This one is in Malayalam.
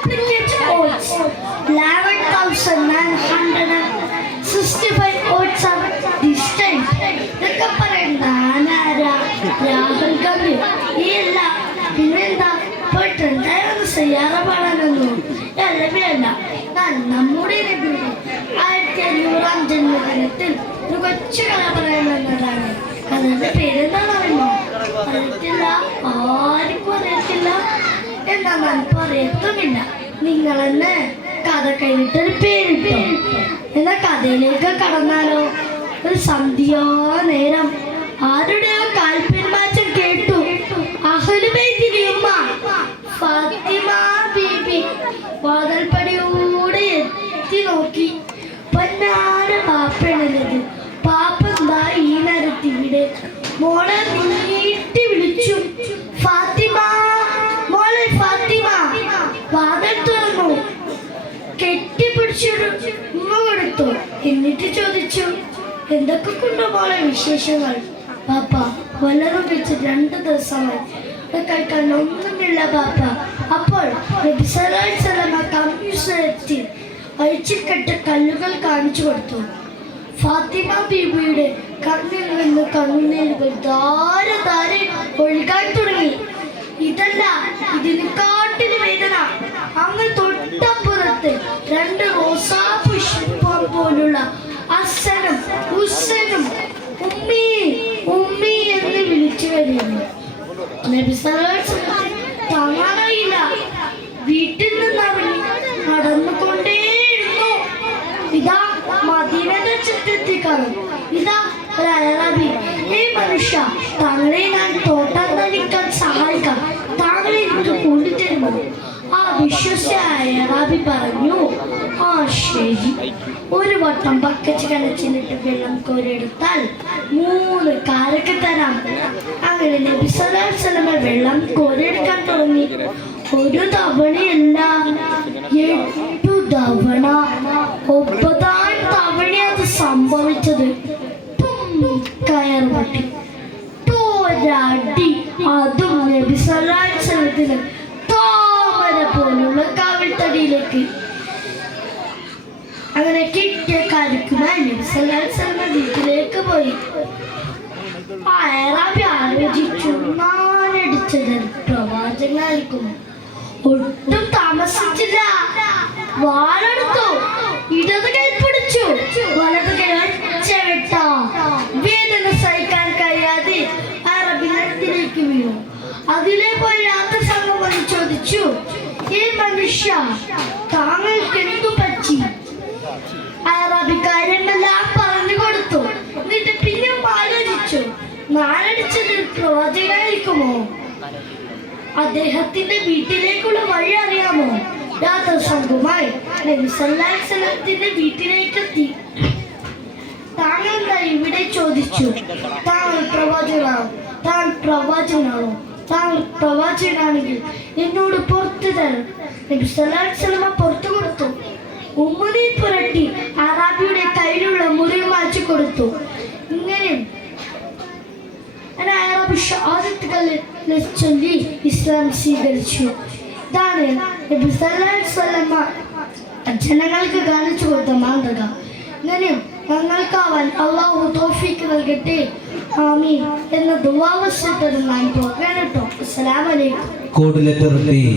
duplicate oats. 11,965 oats are this time. ഇതൊക്കെ പറയണ്ട രാഹുൽ ഗാന്ധി ഈ അല്ല പിന്നെന്താ പോയിട്ട് എന്തായാലും സയ്യാറപ്പാടാനൊന്നും അല്ല നമ്മുടെ 1500-ാം ജന്മദിനത്തിൽ ഒരു കൊച്ചു കഥ പറയാൻ വന്നതാണ്. കഥയുടെ പേരെന്താണ് അറിയുമോ? അറിയത്തില്ല, ആർക്കും അറിയത്തില്ല, എന്താ നമുക്ക് അറിയത്തുമില്ല. നിങ്ങളെന്നെ കഥ കഴിഞ്ഞിട്ടൊരു പേരിട്ടോ. എന്നാ കഥയിലേക്ക് കടന്നാലോ? ഒരു സന്ധ്യാ നേരം ആരുടെയോ കാൽപ്പെരുമാറ്റം കേട്ടു. അഹ്ലുൽ ബൈത്തിന്റെ ഉമ്മ ഫാത്തിമ ബീബി വാതിൽപ്പടിയൂടെ എത്തി നോക്കി. പൊന്നാര പാപ്പയാണത്. പാപ്പ എന്താ ഈ നേരത്തിവിടെ? മോളെ നീട്ടി വിളിച്ചു. ഫാത്തിമ, മോളെ ഫാത്തിമ. വാതിൽ തുറന്നു. കെട്ടിപ്പിടിച്ചൊരു ഉമ്മ കൊടുത്തു. എന്നിട്ട് ചോദിച്ചു, എന്തൊക്കെ കൊണ്ടു മോളെ വിശേഷങ്ങൾ? പാപ്പ, വല്ലതും വെച്ച് 2 ദിവസമായി കഴിക്കാൻ ഒന്നുമില്ല പാപ്പ. അപ്പോൾ നബി സല്ലല്ലാഹു അലൈഹി വസല്ലം കമ്പ്യൂട്ടറിലെത്തി അഴിച്ചിൽക്കെട്ട് കല്ലുകൾ കാണിച്ചു കൊടുത്തു. ഫാത്തിമ ബീബിയുടെ കണ്ണിൽ നിന്ന് കണ്ണുനീരുകൾ ധാരെ ഒഴുകാൻ തുടങ്ങി. ഇതല്ല, ഇതിനെക്കാട്ടിന് വേദന. അങ്ങ് തൊട്ടപ്പുറത്ത് 2 റോസാ പുഷ്പം പോലുള്ള അസനും ഹുസനും ഉമ്മി ഉമ്മി എന്ന് വിളിച്ചു വരുന്നു. നബി സല്ലല്ലാഹു അലൈഹി വസല്ലം താങ്ങാനായില്ല. വീട്ടിൽ നിന്ന് നടന്നുകൊണ്ടേയിരുന്നു. ഇതാ മദീനയുടെ ചുറ്റെത്തിക്കാണും. ഇതാ ഒരു അയറാബി. ഈ മനുഷ്യ, താങ്കളെ ഞാൻ തോട്ടം നനയ്ക്കാൻ സഹായിക്കാം, താങ്കളെ എനിക്ക് കൊണ്ടുതരുമോ? ആ വിശ്വസിയായ അയറാബി പറഞ്ഞു, ആ ശരി. ഒരു വട്ടം ബക്കറ്റ് കലച്ചിലിട്ട് വെള്ളം കോരിയെടുത്താൽ 3 കാരക്ക് തരാം. അങ്ങനെ നബി സല്ലല്ലാഹു അലൈഹി വസല്ലം വെള്ളം കോരിയെടുക്കാൻ തുടങ്ങി. 1 തവണയല്ല, 8 തവണ. 9ാം തവണ അത് സംഭവിച്ചത്. കയർ പൊട്ടി. ഒരടി. അതും നബി സല്ലല്ലാഹു അലൈഹി വസല്ലത്തിന് താമര പോലുള്ള കാവിൽത്തടിയിലേക്ക്. അങ്ങനെ കിട്ടിയ കരുക്കുമായി നബി സല്ലല്ലാഹു അലൈഹി വസല്ലം വീട്ടിലേക്ക് പോയി. അയറാബി ആലോചിച്ചു, നാനടിച്ചത് പ്രവാചകനായിരിക്കും. ഒട്ടും താമസിച്ചില്ല. വാളെടുത്തു. ഇടത് കൈ പിടിച്ചു. വലത് കൈ ഒറ്റ. വേദന സഹിക്കാൻ കഴിയാതെ അറബി നെറ്റിലേക്ക് വീണു. അതിലെ പോയി യാത്ര സംഘം ചോദിച്ചു, ഈ മനുഷ്യ, താങ്കൾക്ക് എന്തു പറ്റി? അറബി കാര്യമെല്ലാം പറഞ്ഞു കൊടുത്തു. എന്നിട്ട് പിന്നെ ആലോചിച്ചു, നാലടിച്ചത് പ്രവാചകനായിരിക്കുമോ? അദ്ദേഹത്തിന്റെ വീട്ടിലേക്കുള്ള വഴി അറിയാമോ? യാത്ര സംഘവുമായി നബി സല്ലല്ലാഹു അലൈഹി വസല്ലത്തിന്റെ വീട്ടിലേക്കെത്തി. താങ്കൾ എന്താ ഇവിടെ ചോദിച്ചു. താങ്കൾ പ്രവാചകനാണോ? താങ്കൾ പ്രവാചകനാണെങ്കിൽ എന്നോട് പുറത്തു തരണം. നബി സല്ലല്ലാഹു അലൈഹി വസല്ലം പുറത്തു കൊടുത്തു. ഉമ്മനീർ പുരട്ടി അറാബിയുടെ കയ്യിലുള്ള മുറിവ് മാറ്റി കൊടുത്തു. ഇങ്ങനെ അറാബി ഷഹാദത്തുകൾ ചൊല്ലി ഇസ്ലാം സ്വീകരിച്ചു. ഇതാണ് നബി സല്ലല്ലാഹു അലൈഹി വസല്ലം ജനങ്ങൾക്ക് കാണിച്ചു കൊടുത്ത മാതൃക. ഇങ്ങനെ ഞങ്ങൾക്കാവാൻ അള്ളാഹു തൗഫീഖ് നൽകട്ടെ, ആമീൻ എന്ന ദുആ വസിച്ചിട്ട് ഞാൻ പോകാൻ കേട്ടോ. അസ്സലാമു അലൈക്കും.